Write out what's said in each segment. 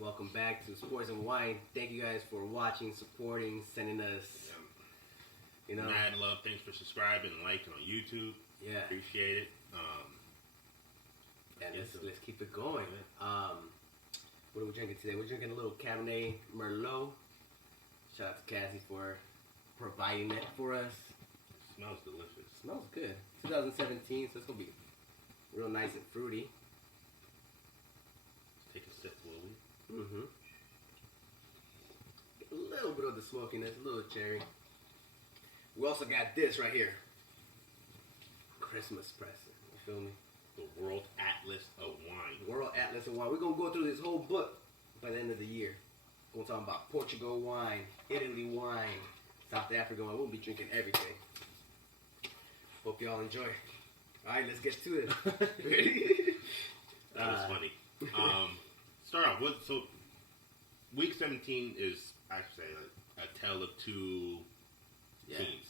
Welcome back to Sports and Wine. Thank you guys for watching, supporting, sending us, mad love. Thanks for subscribing and liking on YouTube. Yeah. Appreciate it. And let's keep it going. What are we drinking today? We're drinking a little Cabernet Merlot. Shout out to Cassie for providing it for us. It smells delicious. Smells good. 2017, so it's going to be real nice and fruity. Take a sip, will we? Mm-hmm. A little bit of the smokiness, a little cherry. We also got this right here. Christmas present. You feel me? The World Atlas of Wine. World Atlas of Wine. We're going to go through this whole book by the end of the year. We're going to talk about Portugal wine, Italy wine, South Africa wine. We'll be drinking everything. Hope y'all enjoy. All right, let's get to it. Ready? That was funny. Start off with, so week 17 is, I should say, a tale of two teams.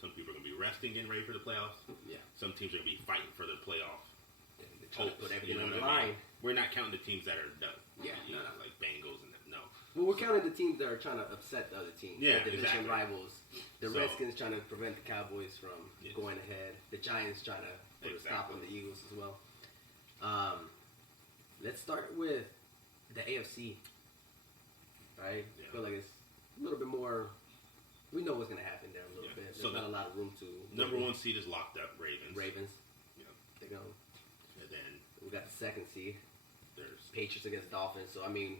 Some people are going to be resting, getting ready for the playoffs. Yeah. Some teams are going to be fighting for the playoff. Try to put everything on the line. We're not counting the teams that are done. Yeah, no. Like Bengals and no. Well, we're counting the teams that are trying to upset the other teams. Yeah, the division exactly. rivals. The Redskins trying to prevent the Cowboys from going ahead. The Giants trying to put a stop on the Eagles as well. Let's start with the AFC. Right? Yeah. I feel like it's a little bit more. We know what's going to happen there a little bit. There's not a lot of room to. Number one seed is locked up. Ravens. Yeah. They're going. And then We got the second seed. there's Patriots against Dolphins. So, I mean,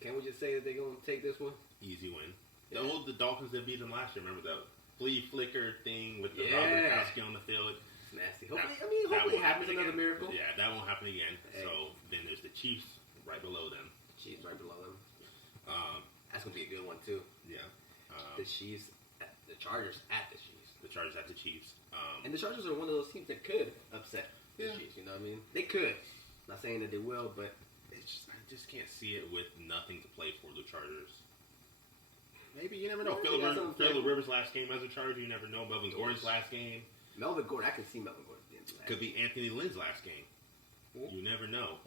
can we just say that they're going to take this one? easy win. Yeah. The Dolphins that beat them last year. Remember the flea flicker thing with the Robert Gronkowski on the field? It's nasty. Hopefully it happens another miracle. Yeah, that won't happen again. Hey. So then there's the Chiefs right below them. Chiefs right below them. Um, That's going to be a good one, too. yeah. The Chiefs, the Chargers at the Chiefs. The Chargers at the Chiefs. And the Chargers are one of those teams that could upset the Chiefs, you know what I mean? They could. Not saying that they will, but I just can't see it with nothing to play for the Chargers. Maybe, you never know. Yeah, Phillip Rivers' last game as a Charger, you never know. Melvin Gordon's last game. Melvin Gordon, I can see Melvin Gordon at the end of that. Could be Anthony Lynn's last game. Yeah. You never know.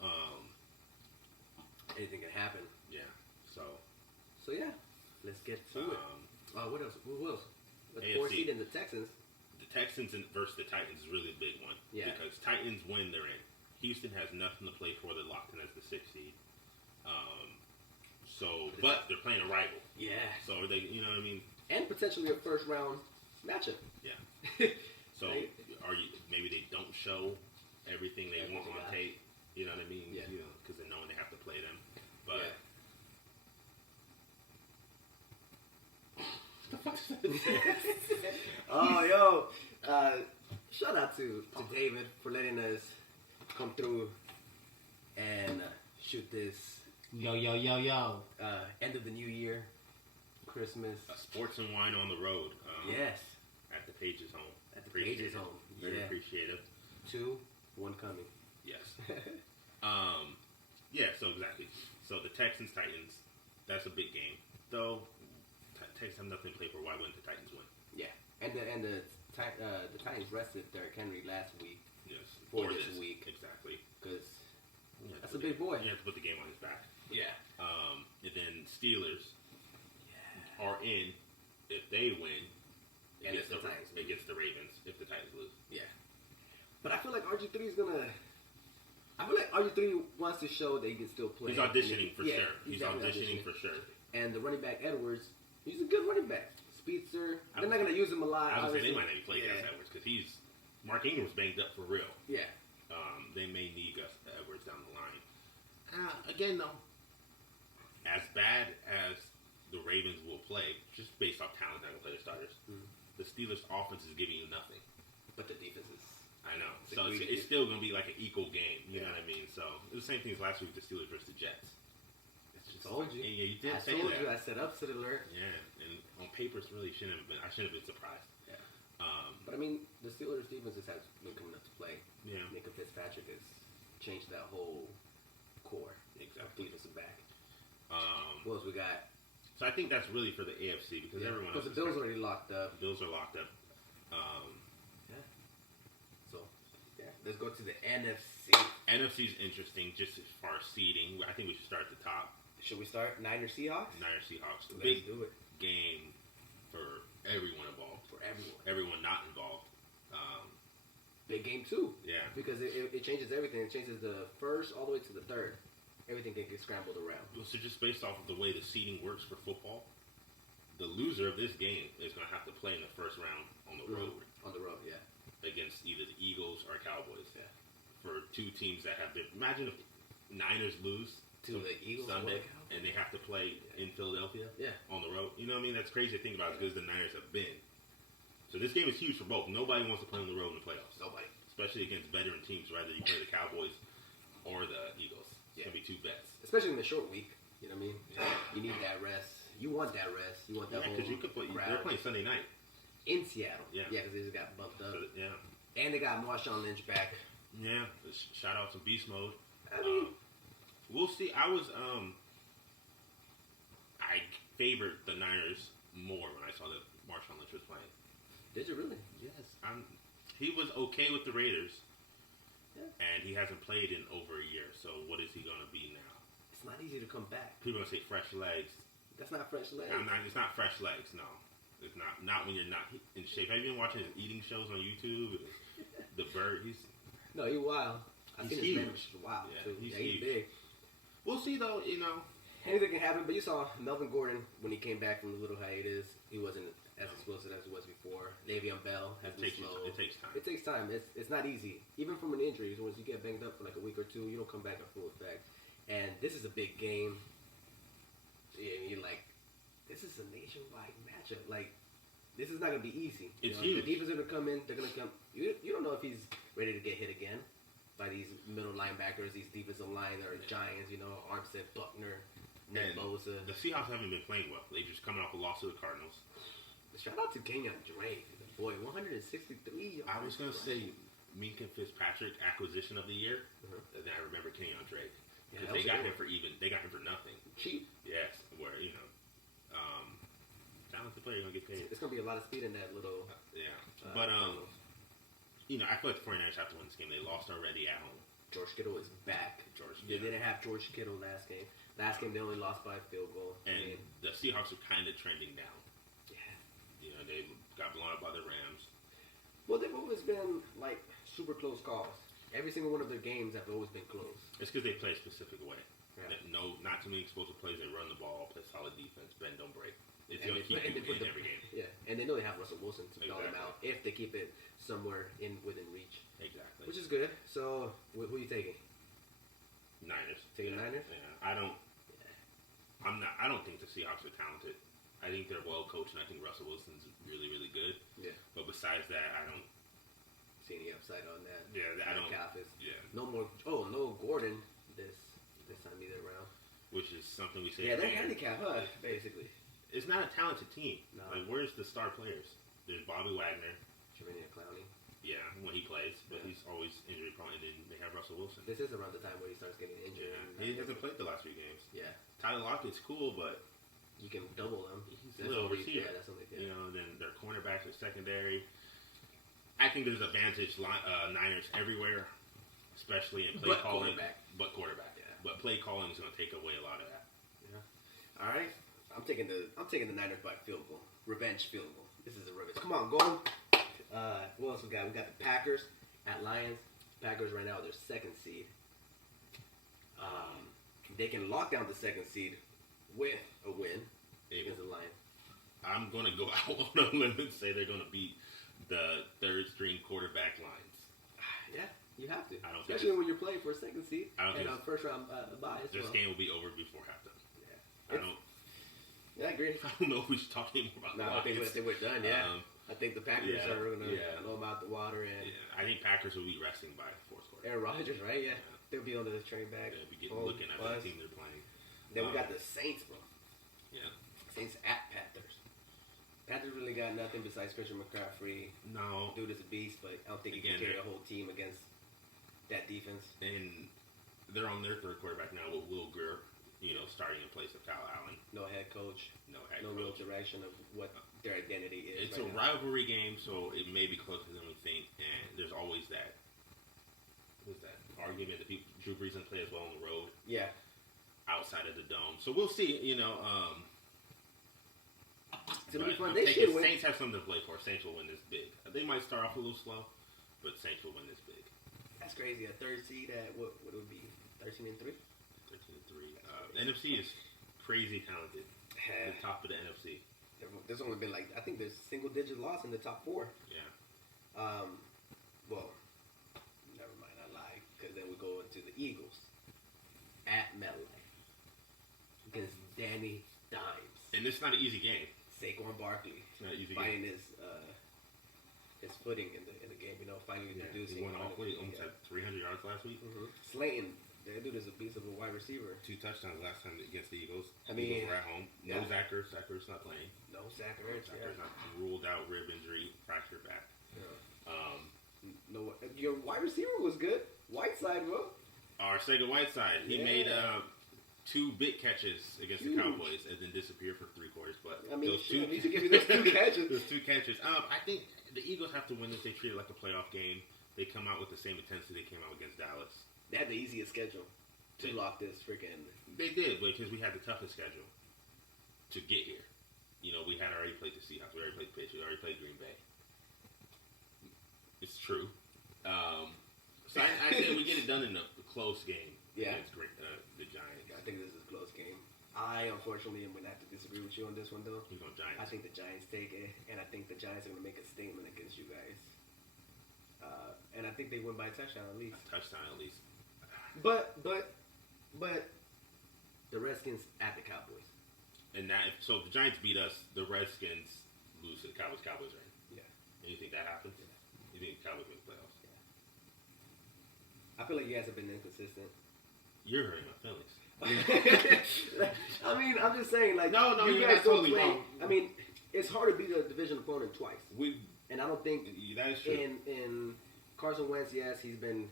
Anything can happen. Yeah. So yeah, let's get to it. What else? Who else? The AFC. 4 seed and the Texans. The Texans versus the Titans is really a big one. Yeah. Because Titans win, they're in. Houston has nothing to play for. They're locked in as the 6th seed. But they're playing a rival. Yeah. So are they, you know what I mean? And potentially a first round matchup. Yeah. So maybe they don't show everything they want on tape. You know what I mean? Yeah. You know, because they know they have to play them. But shout out to David for letting us come through and shoot this Yo. end of the new year, Christmas. Sports and Wine on the road. Yes. At the Pages home. At the Pages home. Very appreciative. 2, 1 coming. Yes. So exactly. So the Texans-Titans, that's a big game. Though, Texans have nothing to play for. Why wouldn't the Titans win? Yeah. And the Titans rested Derrick Henry last week. Yes. For this week. Exactly. Because that's a big boy. You have to put the game on his back. Yeah. And then Steelers are in if they win against the Ravens if the Titans lose. Yeah. But I feel like RG3 is gonna. I feel like RG3 wants to show that he can still play. He's auditioning for sure. He's auditioning for sure. And the running back Edwards, he's a good running back. Speedster. They're not gonna use him a lot. I would say they might not be playing Gus Edwards because Mark Ingram's banged up for real. Yeah. They may need Gus Edwards down the line. Again, though, as bad as the Ravens will play, just based off talent, they're going to play their starters. Mm-hmm. The Steelers' offense is giving you nothing. But the defense is... I know. So it's still going to be like an equal game. You know what I mean? So it was the same thing as last week with the Steelers versus the Jets. It's just told you. Yeah, you did say that. I I said upset alert. Yeah, and on paper, it really shouldn't have been. I shouldn't have been surprised. Yeah. But I mean, the Steelers' defenses has been coming up to play. Yeah. Nick Fitzpatrick has changed that whole core. Exactly. Defensive back. What else we got? So I think that's really for the AFC because everyone else. Because the Bills already locked up. Bills are locked up. Let's go to the NFC. NFC's interesting just as far as seeding. I think we should start at the top. Should we start Niners Seahawks? Niners Seahawks. Let's Big do it. game for everyone involved. For everyone. Everyone not involved. Big game too. Yeah. Because it changes everything. It changes the first all the way to the third. Everything can get scrambled around. So just based off of the way the seeding works for football, the loser of this game is going to have to play in the first round on the road. On the road, yeah. Against either the Eagles or Cowboys. Yeah. For two teams that have been... Imagine if Niners lose To the Eagles Sunday or and they have to play in Philadelphia Yeah. on the road. You know what I mean? That's crazy to think about because the Niners have been. So this game is huge for both. Nobody wants to play on the road in the playoffs. Nobody. Especially against veteran teams, whether you play the Cowboys or the Eagles. It's going to be two bets. Especially in the short week. You know what I mean? Yeah. You need that rest. You want that rest. You want that whole Because you could play... crowd. They're playing Sunday night. In Seattle. Yeah. Yeah, because they just got bumped up. So, yeah. And they got Marshawn Lynch back. Yeah. Shout out to Beast Mode. I mean... We'll see. I favored the Niners more when I saw that Marshawn Lynch was playing. Did you really? Yes. He was okay with the Raiders, Yeah. and he hasn't played in over a year. So what is he going to be now? It's not easy to come back. People are going to say fresh legs. That's not fresh legs. It's not fresh legs. No, it's not. Not when you're not in shape. Have you been watching his eating shows on YouTube? The bird. No, he's wild. I've He's seen his huge. numbers. Wow. Yeah, too. he's He's huge. big. We'll see though. Anything can happen, but you saw Melvin Gordon when he came back from the little hiatus. He wasn't as explosive as he was before. Le'Veon Bell has been slow. It takes time. It takes time. It's not easy. Even from an injury, once you get banged up for like a week or two, you don't come back at full effect. And this is a big game. And you're like, this is a nationwide matchup. Like, this is not going to be easy. It's The huge. defense is going to come in. They're going to come. You don't know if he's ready to get hit again by these middle linebackers, these defensive line or giants. Armstead, Buckner, Nick And Bosa. the Seahawks haven't been playing well. They've just coming off a loss to the Cardinals. Shout out to Kenyon Drake. Boy, 163 yards. I was gonna say Minka Fitzpatrick acquisition of the year, Uh-huh. and then I remember Kenyon Drake Yeah, because that they was a got good him one. for even. They got him for nothing. Cheap. Yes, where talented player gonna get paid. It's going to be a lot of speed in that little. Yeah, but Cardinals. I feel like the 49ers have to win this game. They lost already at home. George Kittle is back. They Kittle. didn't have George Kittle last game. Last game they only lost by a field goal. And the Seahawks are kind of trending down. Yeah. They got blown up by the Rams. Well, they've always been like super close calls. Every single one of their games have always been close. It's because they play a specific way. Yeah. Not too many explosive plays. They run the ball, play solid defense, bend, don't break. It's And going to they- keep and they you put in the- every game. Yeah, and they know they have Russell Wilson to bail them Exactly. out if they keep it somewhere within reach, Exactly. which is good. So, who are you taking? Niners. Taking Yeah. Niners? Yeah. I don't think the Seahawks are talented. I think they're well coached, and I think Russell Wilson's really, really good. Yeah. But besides that, I don't. See any upside on that? Yeah, I don't. Calf is Yeah. no more. Oh, no Gordon this time either round. Which is something we say. Yeah, they're every year. handicapped, huh? Basically. It's not a talented team. No. Like, where's the star players? There's Bobby Wagner. Tremaine Clowney. Yeah, when he plays, but Yeah. he's always injury prone. And then they have Russell Wilson. This is around the time where he starts getting injured. Yeah, and he hasn't played the last few games. Yeah, Tyler Lockett's cool, but you can double them. he's That's a little only- receiver. Yeah, that's only good. Then their cornerbacks are secondary. I think there's advantage Niners everywhere, especially in play But calling. quarterback. But quarterback. Yeah. But play calling is going to take away a lot of that. All right, I'm taking the Niners by field goal, revenge field goal. This is a revenge. Come on, go. What else we got? We got the Packers at Lions. Packers right now are their second seed. They can lock down the second seed with a win against the Lions. I'm going to go out on a limb and say they're going to beat the third string quarterback Lions. Yeah, you have to. I don't think Especially when you're playing for a second seed I don't and think a first round bye as This well. game will be over before halftime. Yeah. Yeah, I agree. I don't know if we should talk anymore about No, the I think Lions. they were done. Yeah, I think the Packers yeah, are gonna yeah. know about the water and Yeah, I think Packers will be resting by fourth quarter. Aaron Rodgers, right? Yeah, they'll be on the train back. They'll be home, looking at bus. the team they're playing. Then we got the Saints, bro. Yeah. Saints at Panthers. Panthers really got nothing besides Christian McCaffrey. No. Dude is a beast, but I don't think he Again, can carry they're- a whole team against that defense. And they're on their third quarterback now with Will Greer, starting in place of Kyle Allen. No head coach. No head No real coach. direction of what their identity is. It's right a now. rivalry game, so it may be closer than we think. And there's always that. What's that argument that Drew Brees doesn't play as well on the road. Yeah. Outside outside of the dome. So we'll see. It's gonna be fun. I'm They thinking should win. Saints have something to play for. Saints will win this big. They might start off a little slow, but Saints will win this big. That's crazy. A third seed at what would it be? 13-3. 13-3. The NFC is crazy talented. The top of the NFC. There's only been I think there's single-digit loss in the top 4. Yeah. Well, never mind. I lied because then we go into the Eagles at MetLife against Danny Dimes. And it's not an easy game. Saquon Barkley It's not an easy finding game. his footing in the game. Finally Yeah, introducing. he went off. Almost had 300 yards last week. Mm-hmm. Slayton, that dude is a beast of a wide receiver. 2 touchdowns last time against the Eagles. I mean, Eagles were at home. No yeah. Zach Ertz. Zach Ertz not playing. No Zach Ertz. Zach Ertz not ruled out, rib injury, fractured back. Yeah. No, your wide receiver was good. Whiteside, bro. Our Sega Whiteside, he made 2 big catches against the Cowboys and then disappeared for 3 quarters. But he those should 2 give you those 2 catches. those 2 catches. I think the Eagles have to win this. They treat it like a playoff game. They come out with the same intensity they came out against Dallas. They had the easiest schedule to lock this freaking. They did, because we had the toughest schedule to get here. We had already played the Seahawks. We already played the Patriots. We already played Green Bay. It's true. So I said we get it done in a close game against the Giants. I think this is a close game. I unfortunately am going to have to disagree with you on this one, though. You're going Giants. I think the Giants take it, and I think the Giants are going to make a statement against you guys. And I think they win by a touchdown at least. A touchdown at least. But the Redskins at the Cowboys. And so if the Giants beat us, the Redskins lose to the Cowboys. Cowboys are in. Yeah. And you think that happens? Yeah. You think the Cowboys make the playoffs? Yeah. I feel like you guys have been inconsistent. You're hurting my feelings. I mean, I'm just saying, no, you you're guys not don't totally play. wrong. I mean, it's hard to beat a division opponent twice. And I don't think that is true. In Carson Wentz, yes, he's been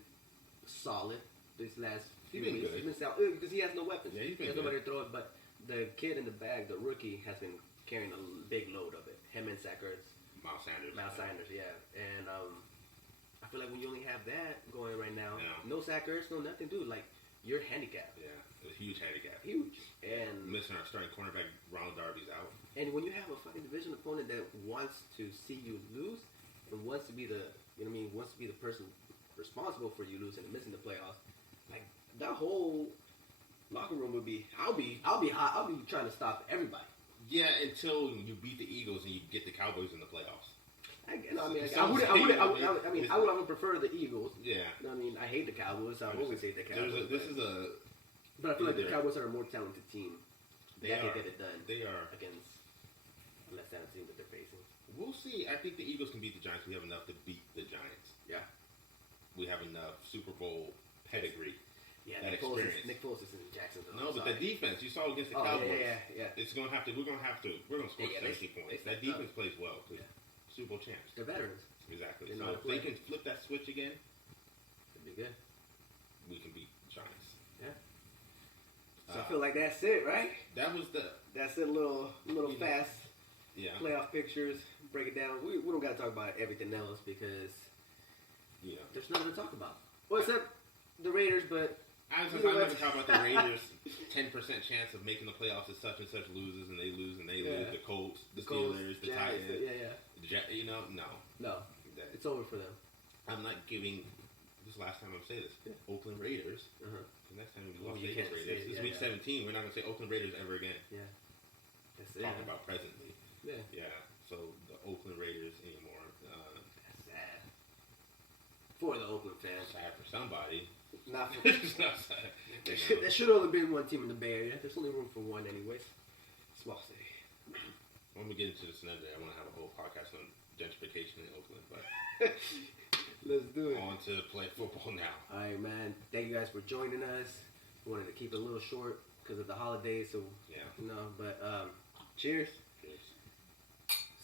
solid this last few He's been weeks. good. He's been solid because he has no weapons. Yeah, he's been he has good. nobody to throw it. But the kid in the bag, the rookie, has been carrying a big load of it. Him and Zach Ertz. Miles Sanders, yeah. And I feel like when you only have that going right now, Yeah. no Zach Ertz, no nothing, dude. You're handicapped. Yeah, a huge handicap. Huge. And Missing our starting cornerback, Ronald Darby's out. And when you have a fucking division opponent that wants to see you lose and wants to be wants to be the person responsible for you losing and missing the playoffs, that whole locker room would be. I'll be hot. I'll be trying to stop everybody. Yeah, until you beat the Eagles and you get the Cowboys in the playoffs. I would prefer the Eagles. Yeah. I hate the Cowboys. I always hate the Cowboys. But I feel like the Cowboys are a more talented team. They can get it done. They are against a less talented team that they're facing. We'll see. I think the Eagles can beat the Giants. We have enough to beat the Giants. Yeah. We have enough Super Bowl pedigree. Yeah, Nick Foles is in Jacksonville. No, but the defense you saw against the Cowboys. Yeah. It's gonna have to. We're gonna score 70 points. That defense plays well. Super Bowl champs. They're veterans. Exactly. They So if they can flip that switch again, it'd be good. We can beat Giants. Yeah. So I feel like that's it, right? That's it. Little fast. Yeah. Playoff pictures. Break it down. We don't got to talk about everything else because there's nothing to talk about. Well, except the Raiders, but. I'm not going to talk about the Raiders' 10% chance of making the playoffs if such and such loses and they lose. The Colts, the Steelers, the Titans. No. No. It's over for them. I'm not giving. This is the last time I'm saying this. Oakland Raiders. The next time we Las Vegas Raiders. This is week 17. We're not going to say Oakland Raiders ever again. Yeah. That's Talking about presently. Yeah. Yeah. So the Oakland Raiders anymore. That's sad. For the Oakland fans. Sad for somebody. Not for It's not sad. There should only been one team in the Bay Area. There's only room for one anyways. Small city. When we get into this another day, I want to have a whole podcast on gentrification in Oakland, but let's do it. On to play football now. All right, man. Thank you guys for joining us. We wanted to keep it a little short because of the holidays, so yeah. but cheers. Cheers.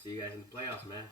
See you guys in the playoffs, man.